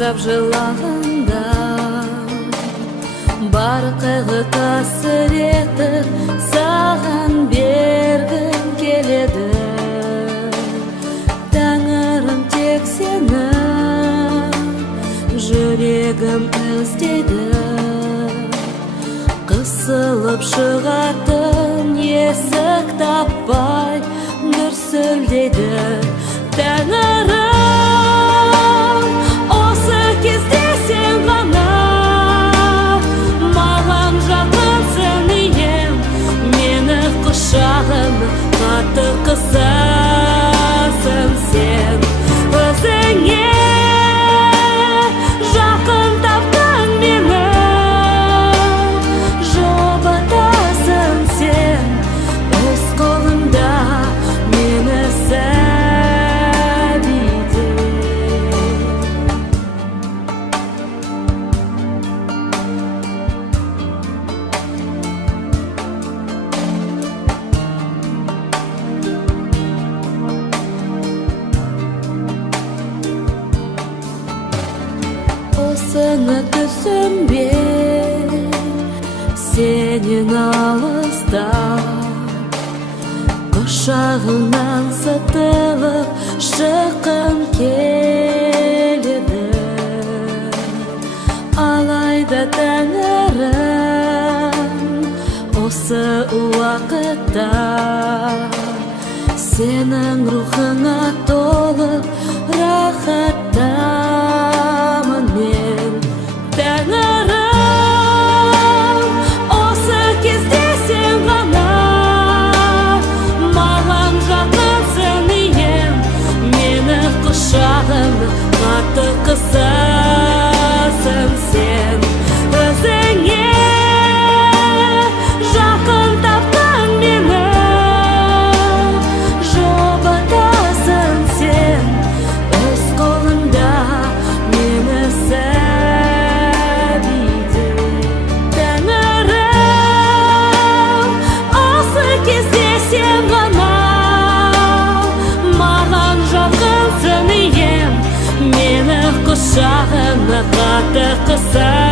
аңсап жылағанда, бар қайғы қасіреті саған бергім келеді. Тәңірім тек сені жүрегім іздейді. Қысылып шығатын есік таппай дүрсілдейді. Тәңірім, осы кезде сен ғана маған жақынсың ием. Мені құшағын қатты қысасың сен. Өзіңе жақын тапқан мені жұбатасың сен. Өз қолыңда мені сәбиді. Осыны түсінбе, сенен алыста, құшағыңнан сытылып шыққым келеді. Алайда Тәңірім, осы уақытта сенің рухыңа толып рахаттамын мен. Тәңірім, осы кезде сен ғана маған жақынсың ием. Мені құшағын қатты қысасың сен. Өзіңе жақын тапқан мені жұбатасың сен. Өз қолыңда мені сәбиді. Тәңірім, осы кезде сен ғана маған жақынсың ием. Мені құшағына қатты қысасың.